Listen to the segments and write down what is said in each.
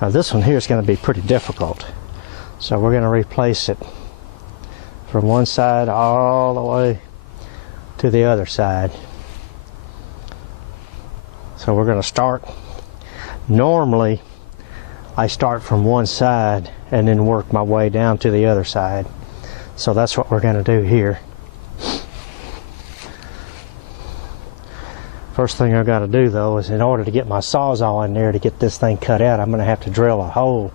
Now this one here is going to be pretty difficult. So we're going to replace it from one side all the way to the other side. So we're going to start. Normally I start from one side and then work my way down to the other side. So that's what we're going to do here. First thing I've got to do though is, in order to get my Sawzall in there to get this thing cut out, I'm going to have to drill a hole.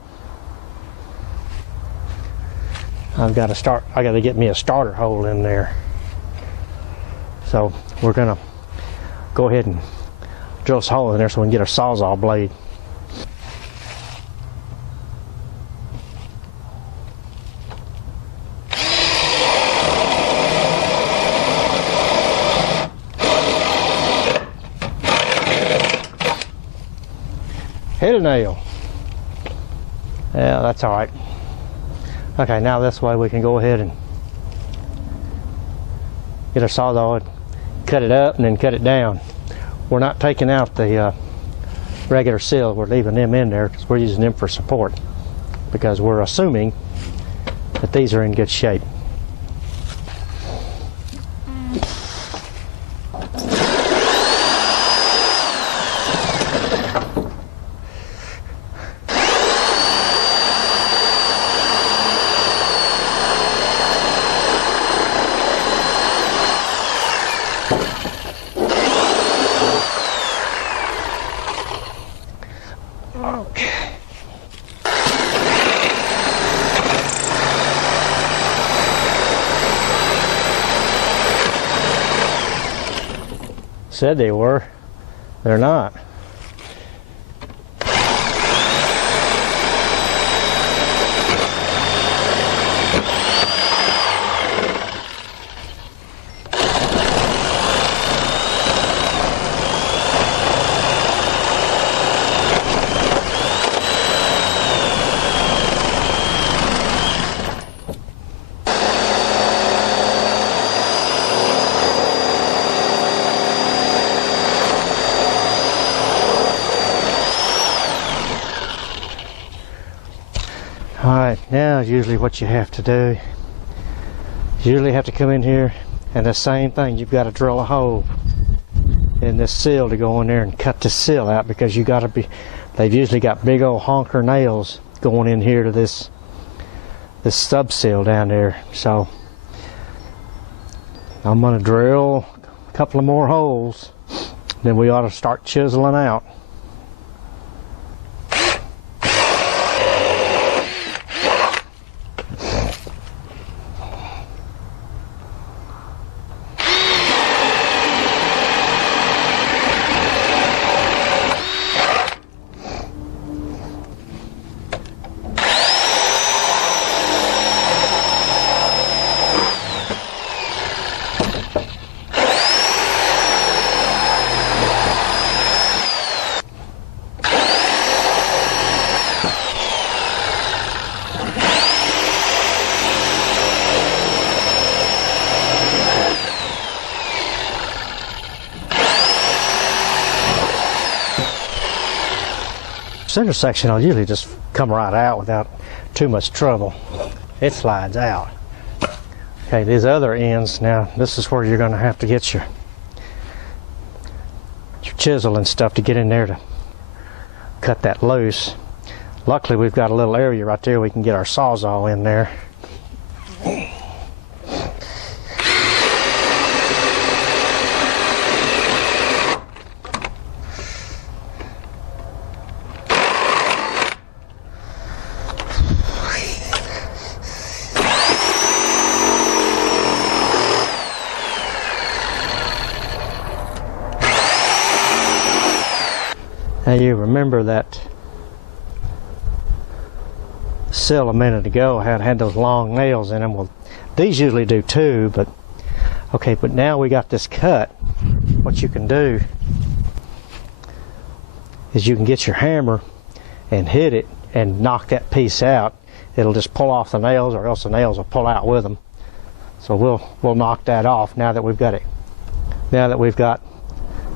I got to get me a starter hole in there. So we're going to go ahead and drill this hole in there so we can get our Sawzall blade. Hit a nail. Yeah, that's all right. Okay, now this way we can go ahead and get our Sawzall and cut it up and then cut it down. We're not taking out the regular sill. We're leaving them in there because we're using them for support, because we're assuming that these are in good shape. Okay. Said they were. They're not. Alright, now usually what you have to do, you usually have to come in here and the same thing, you've got to drill a hole in this sill to go in there and cut the sill out, because you got to be, they've usually got big old honker nails going in here to this stub sill down there. So I'm going to drill a couple of more holes, then we ought to start chiseling out. Center section will usually just come right out without too much trouble. It slides out. Okay, these other ends, now this is where you're going to have to get your chisel and stuff to get in there to cut that loose. Luckily we've got a little area right there we can get our Sawzall in there. Now you remember that sill a minute ago had those long nails in them. Well, these usually do too, but okay, but now we got this cut. What you can do is you can get your hammer and hit it and knock that piece out. It'll just pull off the nails, or else the nails will pull out with them. So we'll knock that off now that we've got it. Now that we've got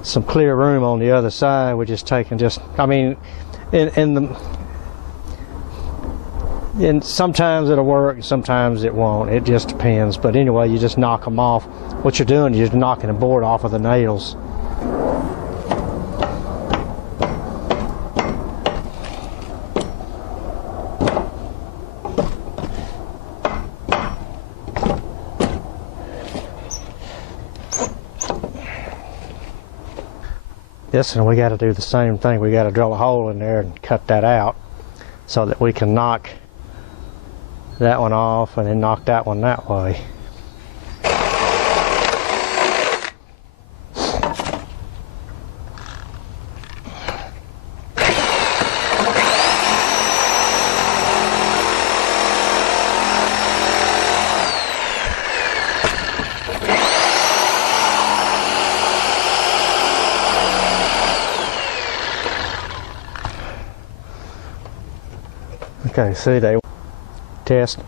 some clear room on the other side, we're just taking I mean, in And sometimes it'll work, sometimes it won't. It just depends. But anyway, you just knock them off. What you're doing, you're just knocking the board off of the nails. Yes, and we got to do the same thing. We got to drill a hole in there and cut that out so that we can knock that one off and then knock that one that way. Okay, see, they test.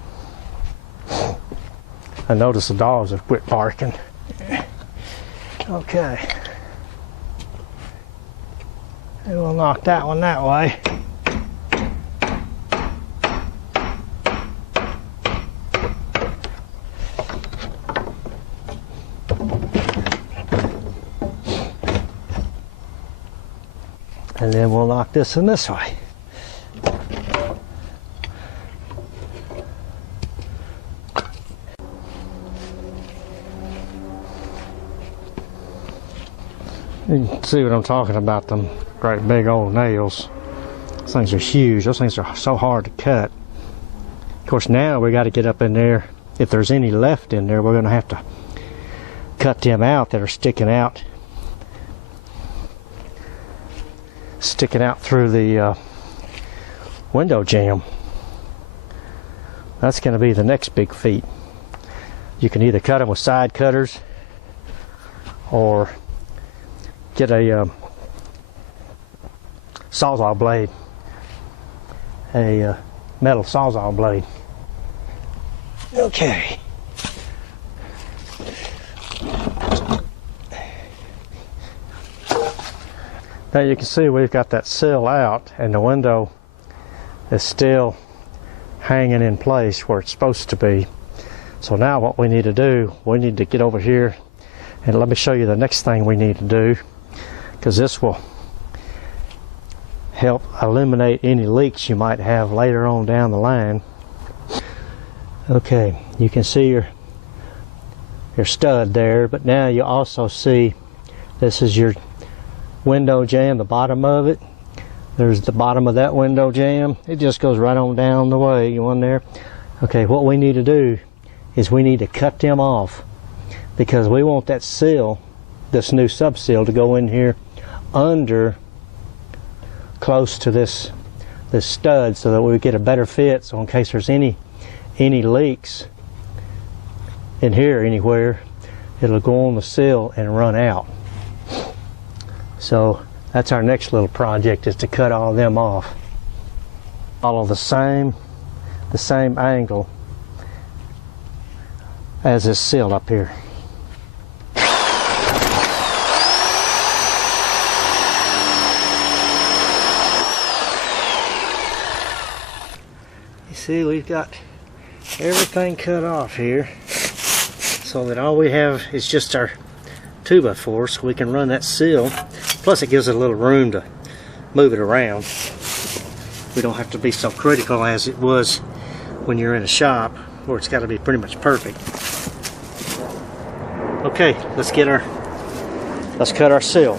I noticed the dogs have quit barking. Okay. And we'll knock that one that way. And then we'll knock this one this way. You can see what I'm talking about, them great big old nails. Those things are huge. Those things are so hard to cut. Of course, now we got to get up in there. If there's any left in there, we're going to have to cut them out that are sticking out through the window jamb. That's going to be the next big feat. You can either cut them with side cutters or get a sawzall blade, a metal sawzall blade. Okay. Now you can see we've got that sill out and the window is still hanging in place where it's supposed to be. So now what we need to do, we need to get over here and let me show you the next thing we need to do, because this will help eliminate any leaks you might have later on down the line. Okay, you can see your stud there, but now you also see this is your window jamb, the bottom of it. There's the bottom of that window jamb. It just goes right on down the way, you on there. Okay, what we need to do is we need to cut them off, because we want that sill, this new sub sill, to go in here under close to this stud so that we get a better fit, so in case there's any leaks in here anywhere, it'll go on the sill and run out. So that's our next little project, is to cut all them off. Follow the same angle as this sill up here. You see, we've got everything cut off here, so that all we have is just our 2x4, so we can run that sill. Plus it gives it a little room to move it around. We don't have to be so critical as it was when you're in a shop where it's got to be pretty much perfect. Okay, let's cut our sill.